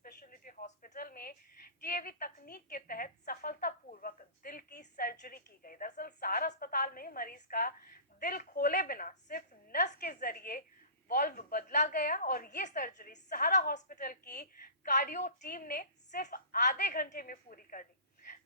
Speciality hospital में TAV तकनीक के तहत सफलतापूर्वक दिल की सर्जरी की गई। दरअसल सहारा अस्पताल में मरीज का दिल खोले बिना सिर्फ नस के जरिए वॉल्व बदला गया और ये सर्जरी सहारा हॉस्पिटल की कार्डियो टीम ने सिर्फ आधे घंटे में पूरी कर ली।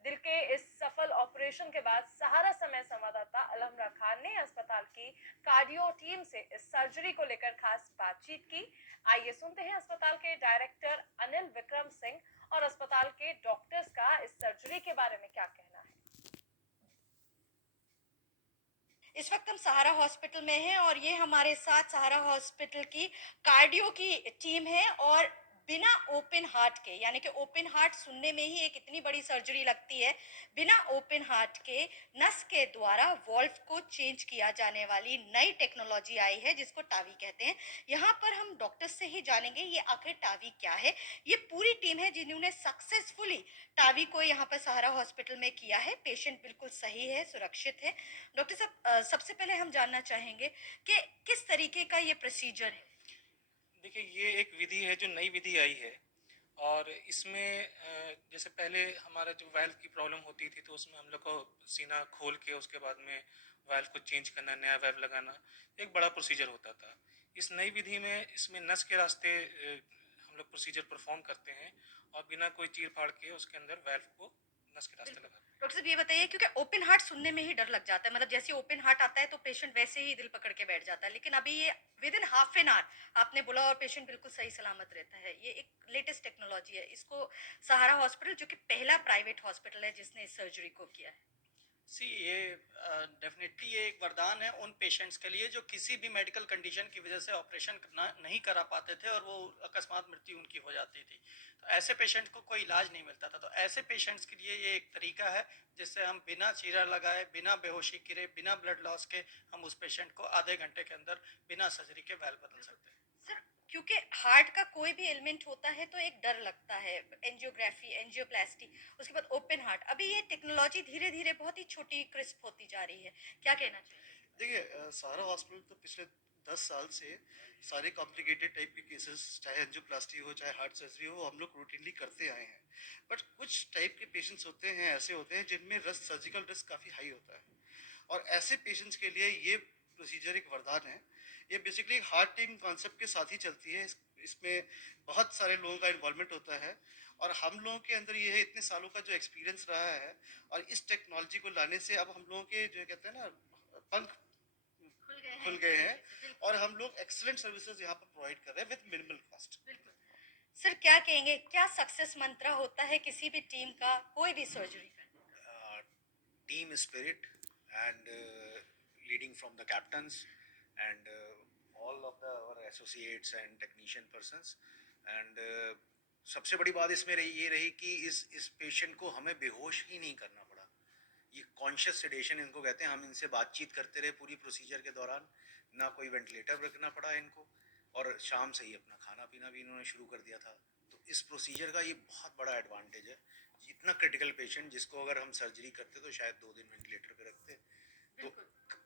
दिल के इस सफल ऑपरेशन के बाद सहारा समय संवाददाता अलहमरा खान ने अस्पताल की कार्डियो टीम से इस सर्जरी को लेकर खास बातचीत की। आइए सुनते हैं अस्पताल के डायरेक्टर अनिल विक्रम सिंह और अस्पताल के डॉक्टर्स का इस सर्जरी के बारे में क्या कहना है। इस वक्त हम सहारा हॉस्पिटल में हैं और ये हमारे साथ सहारा हॉस्पिटल की कार्डियो की टीम है और बिना ओपन हार्ट के, यानी कि ओपन हार्ट सुनने में ही एक इतनी बड़ी सर्जरी लगती है, बिना ओपन हार्ट के नस के द्वारा वॉल्व को चेंज किया जाने वाली नई टेक्नोलॉजी आई है जिसको टावी कहते हैं। यहाँ पर हम डॉक्टर से ही जानेंगे ये आखिर टावी क्या है। ये पूरी टीम है जिन्होंने सक्सेसफुली टावी को यहाँ पर सहारा हॉस्पिटल में किया है। पेशेंट बिल्कुल सही है, सुरक्षित है। डॉक्टर साहब, सबसे पहले हम जानना चाहेंगे कि किस तरीके का ये प्रोसीजर है। देखिए, ये एक विधि है जो नई विधि आई है और इसमें जैसे पहले हमारा जो वाल्व की प्रॉब्लम होती थी तो उसमें हम लोग को सीना खोल के उसके बाद में वाल्व को चेंज करना, नया वाल्व लगाना एक बड़ा प्रोसीजर होता था। इस नई विधि में इसमें नस के रास्ते हम लोग प्रोसीजर परफॉर्म करते हैं और बिना कोई चीर फाड़ के उसके अंदर वाल्व को नस के रास्ते लगाते हैं। डॉक्टर साहब ये बताइए, क्योंकि ओपन हार्ट सुनने में ही डर लग जाता है, मतलब जैसे ओपन हार्ट आता है तो पेशेंट वैसे ही दिल पकड़ के बैठ जाता है, लेकिन अभी ये with in half an hour आपने बोला और पेशेंट बिल्कुल सही सलामत रहता है। ये एक लेटेस्ट टेक्नोलॉजी है। इसको सहारा हॉस्पिटल, जो कि पहला प्राइवेट हॉस्पिटल है जिसने इस सर्जरी को किया है। सी ये डेफिनेटली ये एक वरदान है उन पेशेंट्स के लिए जो किसी भी मेडिकल कंडीशन की वजह से ऑपरेशन नहीं करा पाते थे और वो अकस्मात मृत्यु उनकी हो जाती थी। तो ऐसे पेशेंट को कोई इलाज नहीं मिलता था, तो ऐसे पेशेंट्स के लिए ये एक तरीका है जिससे हम बिना चीरा लगाए, बिना बेहोशी गिरे, बिना ब्लड लॉस के हम उस पेशेंट को आधे घंटे के अंदर बिना सर्जरी के वैल बदल सकते हैं। सर, क्योंकि हार्ट का कोई भी एलिमेंट होता है तो एक डर लगता है, एंजियोग्राफी, एंजियोप्लास्टी, उसके बाद ओपन हार्ट। अभी ये टेक्नोलॉजी धीरे धीरे बहुत ही छोटी क्रिस्प होती जा रही है, क्या कहना चाहिए। देखिए, सहारा हॉस्पिटल तो पिछले 10 साल से सारे कॉम्प्लिकेटेड टाइप के केसेस, चाहे एंजियोप्लास्टी हो चाहे हार्ट सर्जरी हो, हम लोग रूटीनली करते आए हैं। बट कुछ टाइप के पेशेंट्स होते हैं, ऐसे होते हैं जिनमें रिस्क, सर्जिकल रिस्क काफ़ी हाई होता है, और ऐसे पेशेंट्स के लिए ये प्रोसीजर एक वरदान है। ये बेसिकली एक हार्ट टीम कॉन्सेप्ट के साथ ही चलती है। इसमें बहुत सारे लोगों का इन्वॉल्वमेंट होता है और हम लोगों के अंदर ये है, इतने सालों का जो एक्सपीरियंस रहा है और इस टेक्नोलॉजी को लाने से अब हम लोगों के जो कहते हैं ना, पंख खुल गए हैं और हम लोग एक्सलेंट सर्विसेज यहाँ पर प्रोवाइड कर रहे हैं विद मिनिमल कॉस्ट। सर, क्या कहेंगे, क्या सक्सेस मंत्र होता है किसी भी टीम का कोई भी सर्जरी का। Team spirit and leading from the captains and all of the our associates and technician persons and सबसे बड़ी बात इसमें ये रही कि इस पेशेंट को हमें बेहोश ही नहीं करना पड़ा। ये कॉन्शियस सेडेशन इनको कहते हैं। हम इनसे बातचीत करते रहे पूरी प्रोसीजर के दौरान, ना कोई वेंटिलेटर रखना पड़ा इनको, और शाम से ही अपना खाना पीना भी इन्होंने शुरू कर दिया था। तो इस प्रोसीजर का ये बहुत बड़ा एडवांटेज है। इतना क्रिटिकल पेशेंट जिसको अगर हम सर्जरी करते तो शायद 2 दिन वेंटिलेटर पे रखते, तो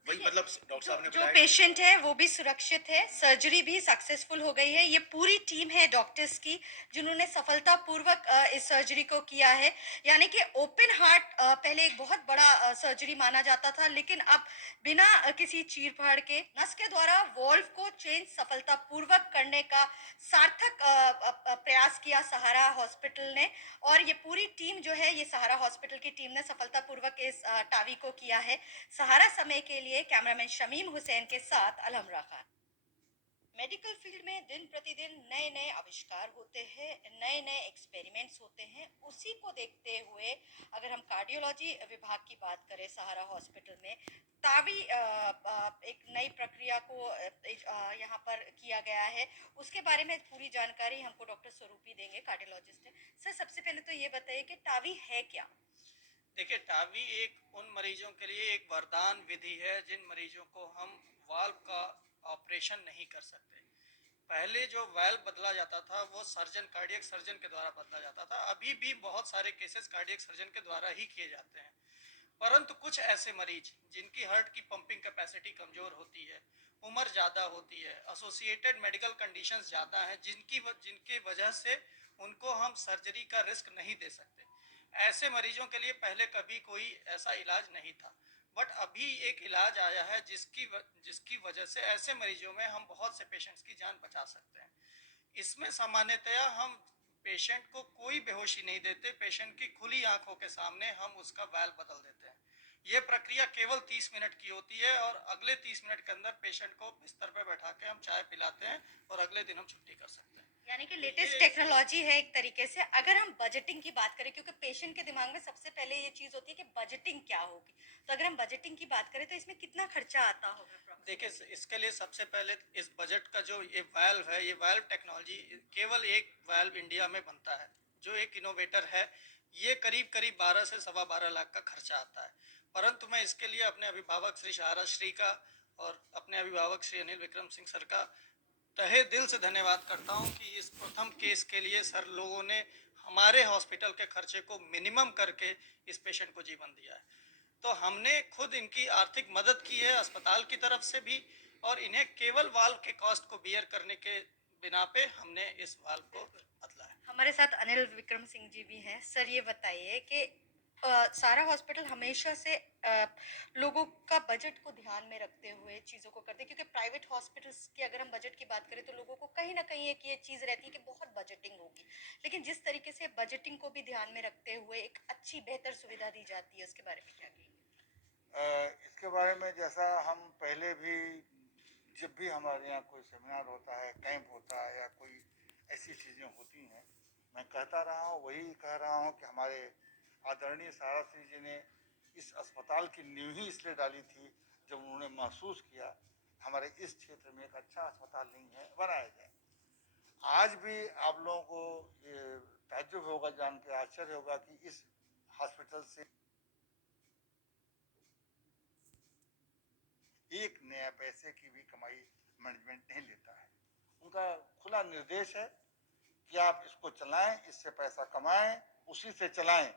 वही मतलब डॉक्टर साहब ने जो पेशेंट है वो भी सुरक्षित है, सर्जरी भी सक्सेसफुल हो गई है। ये पूरी टीम है डॉक्टर्स की जिन्होंने सफलतापूर्वक इस सर्जरी को किया है। यानी कि ओपन हार्ट पहले एक बहुत बड़ा सर्जरी माना जाता था, लेकिन अब बिना किसी चीर फाड़ के नस के द्वारा वॉल्व को चेंज सफलतापूर्वक करने का सार्थक प्रयास किया सहारा हॉस्पिटल ने। और ये पूरी टीम जो है, ये सहारा हॉस्पिटल की टीम ने सफलतापूर्वक इस टावी को किया है। सहारा समय के लिए कैमरामैन शमीम हुसैन के साथ अलहमरा खान। मेडिकल फील्ड में दिन प्रतिदिन नए नए आविष्कार होते हैं, नए नए एक्सपेरिमेंट्स होते हैं। उसी को देखते हुए अगर हम कार्डियोलॉजी विभाग की बात करें सहारा हॉस्पिटल में, तावी एक नई प्रक्रिया को यहाँ पर किया गया है। उसके बारे में पूरी जानकारी हमको डॉक्टर स्वरूपी देंगे, कार्डियोलॉजिस्ट है। सर, सबसे पहले तो ये बताइए कि टावी है क्या। देखिए, टावी एक उन मरीजों के लिए एक वरदान विधि है जिन मरीजों को हम वाल्व का ऑपरेशन नहीं कर सकते। पहले जो वाल्व बदला जाता था वो कार्डियक सर्जन के द्वारा बदला जाता था। अभी भी बहुत सारे केसेस कार्डियक सर्जन के द्वारा ही किए जाते हैं, परंतु कुछ ऐसे मरीज जिनकी हार्ट की पंपिंग कैपेसिटी कमजोर होती है, उम्र ज़्यादा होती है, एसोसिएटेड मेडिकल कंडीशंस ज़्यादा हैं, जिनके वजह से उनको हम सर्जरी का रिस्क नहीं दे सकते। ऐसे मरीजों के लिए पहले कभी कोई ऐसा इलाज नहीं था, बट अभी एक इलाज आया है जिसकी वजह से ऐसे मरीजों में हम बहुत से पेशेंट्स की जान बचा सकते हैं। इसमें सामान्यतया हम पेशेंट को कोई बेहोशी नहीं देते, पेशेंट की खुली आंखों के सामने हम उसका वाल्व बदल देते हैं। ये प्रक्रिया केवल 30 मिनट की होती है और अगले 30 मिनट के अंदर पेशेंट को बिस्तर पर बैठा के हम चाय पिलाते हैं और अगले दिन हम छुट्टी कर सकते हैं। यानी कि लेटेस्ट टेक्नोलॉजी है एक तरीके से। अगर हम बजटिंग की बात करें, क्योंकि पेशेंट के दिमाग में सबसे पहले ये चीज़ होती है कि बजटिंग क्या होगी, तो अगर हम बजटिंग की बात करें तो इसमें कितना खर्चा आता होगा? देखिए, इसके लिए सबसे पहले इस बजट का जो ये वाल्व है, ये वाल्व टेक्नोलॉजी केवल एक वाल्व इंडिया में बनता है जो एक इनोवेटर है। ये करीब करीब 12 से सवा 12 लाख का खर्चा आता है, परंतु मैं इसके लिए अपने अभिभावक श्री सहारा श्री का और अपने अभिभावक श्री अनिल विक्रम सिंह सर का तहे दिल से धन्यवाद करता हूं कि इस प्रथम केस के लिए सर लोगों ने हमारे हॉस्पिटल के खर्चे को मिनिमम करके इस पेशेंट को जीवन दिया है। तो हमने खुद इनकी आर्थिक मदद की है अस्पताल की तरफ से भी, और इन्हें केवल वाल्व के कॉस्ट को बियर करने के बिना पे हमने इस वाल्व को बदला है। हमारे साथ अनिल विक्रम सिंह जी भी हैं। सर, ये बताइए कि सारा हॉस्पिटल हमेशा से लोगों का बजट को ध्यान में रखते हुए चीज़ों को करते हैं, क्योंकि प्राइवेट हॉस्पिटल्स की अगर हम बजट की बात करें तो लोगों को कहीं ना कहीं एक ये चीज़ रहती है कि बहुत बजटिंग होगी, लेकिन जिस तरीके से बजटिंग को भी ध्यान में रखते हुए एक अच्छी बेहतर सुविधा दी जाती है, उसके बारे में क्या कहेंगे? इसके बारे में जैसा हम पहले भी जब भी हमारे यहाँ कोई सेमिनार होता है, कैंप होता है या कोई ऐसी चीज़ें होती हैं, मैं कहता रहा हूँ, वही कह रहा हूँ कि हमारे आदरणीय सहारा श्री जी ने इस अस्पताल की नींव ही इसलिए डाली थी जब उन्होंने महसूस किया हमारे इस क्षेत्र में एक अच्छा अस्पताल नहीं है, बनाया जाए। आज भी आप लोगों को ये ताज्जुब होगा, जान के आश्चर्य होगा कि इस हॉस्पिटल से एक नया पैसे की भी कमाई मैनेजमेंट नहीं लेता है। उनका खुला निर्देश है कि आप इसको चलाएं, इससे पैसा कमाएं, उसी से चलाएं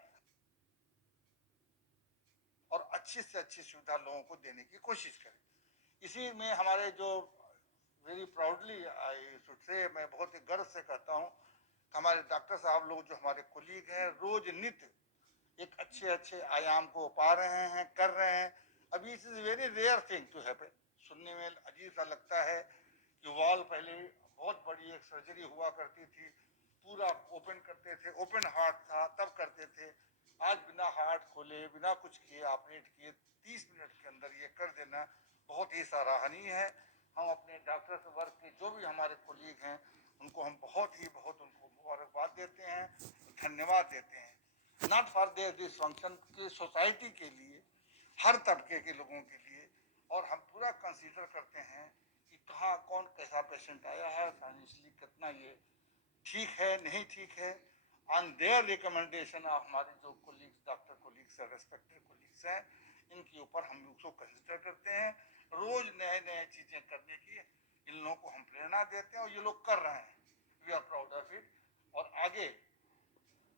और अच्छी से अच्छी सुविधा लोगों को देने की कोशिश करें। इसी में हमारे जो very proudly I should say, मैं बहुत ही गर्व से कहता हूँ, हमारे डॉक्टर साहब लोग जो हमारे कोलीग हैं, रोज नित्य एक अच्छे अच्छे आयाम को पा रहे हैं, कर रहे हैं। अभी it is very rare thing to happen. सुनने में अजीब सा लगता है कि वॉल पहले बहुत बड़ी एक सर्जरी हुआ करती थी, पूरा ओपन करते थे, ओपन हार्ट था तब करते थे। आज बिना हार्ट खोले, बिना कुछ किए, ऑपरेट किए 30 मिनट के अंदर ये कर देना बहुत ही सराहनीय है। हम अपने डॉक्टर्स वर्ग के जो भी हमारे कोलीग हैं उनको हम बहुत उनको मुबारकबाद देते हैं, धन्यवाद देते हैं। नॉट फॉर दिस फंक्शन की सोसाइटी के लिए, हर तबके के लोगों के लिए, और हम पूरा कंसीडर करते हैं कि कहाँ कौन कैसा पेशेंट आया है, फाइनेंशियली कितना ये ठीक है नहीं ठीक है। ऑन देयर रिकमेंडेशन ऑफ हमारे जो कोलीग्स, डॉक्टर कोलीग्स है, रेस्पेक्टेड कोलीग्स हैं, इनके ऊपर हम उसको कंसिडर करते हैं। रोज नए नए चीजें करने की इन लोगों को हम प्रेरणा देते हैं और ये लोग कर रहे हैं। We are proud of it. और आगे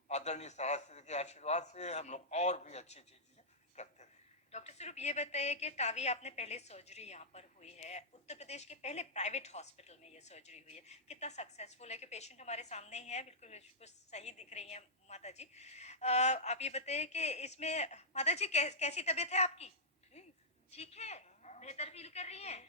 आदरणीय सहारा के आशीर्वाद से हम लोग और भी अच्छी चीजें करते रहें। डॉक्टर स्वरूप, ये बताइए कि तावी आपने पहले सर्जरी यहाँ पर हुई है, उत्तर प्रदेश के पहले प्राइवेट हॉस्पिटल में ये सर्जरी हुई है, कितना सक्सेसफुल है? कि पेशेंट हमारे सामने ही है, बिल्कुल बिल्कुल सही दिख रही हैं माता जी। आप ये बताइए कि इसमें माता जी कैसी तबीयत है आपकी? ठीक है, बेहतर फील कर रही हैं?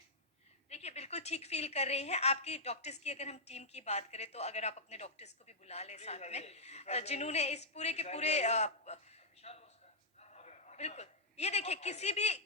देखिए, बिल्कुल ठीक फील कर रही हैं। आपकी डॉक्टर्स की अगर हम टीम की बात करें तो अगर आप अपने डॉक्टर्स को भी बुला लें साथ में, जिन्होंने इस पूरे के पूरे बिल्कुल, ये देखिए,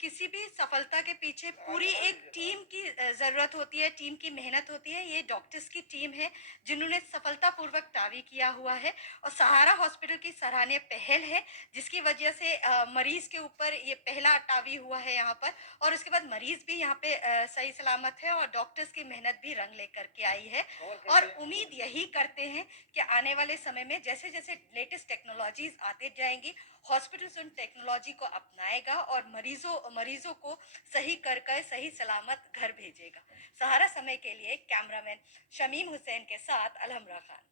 किसी भी सफलता के पीछे पूरी एक टीम की जरूरत होती है, टीम की मेहनत होती है। ये डॉक्टर्स की टीम है जिन्होंने सफलतापूर्वक टावी किया हुआ है, और सहारा हॉस्पिटल की सराहनीय पहल है जिसकी वजह से मरीज के ऊपर ये पहला टावी हुआ है यहाँ पर, और उसके बाद मरीज भी यहाँ पे सही सलामत है, और डॉक्टर्स की मेहनत भी रंग लेकर के आई है। और उम्मीद यही करते हैं कि आने वाले समय में जैसे जैसे लेटेस्ट टेक्नोलॉजीज आते जाएंगी, हॉस्पिटल्स उन टेक्नोलॉजी को अपनाएगा और मरीजों को सही कर सही सलामत घर भेजेगा। सहारा समय के लिए कैमरामैन शमीम हुसैन के साथ अलहमरा खान।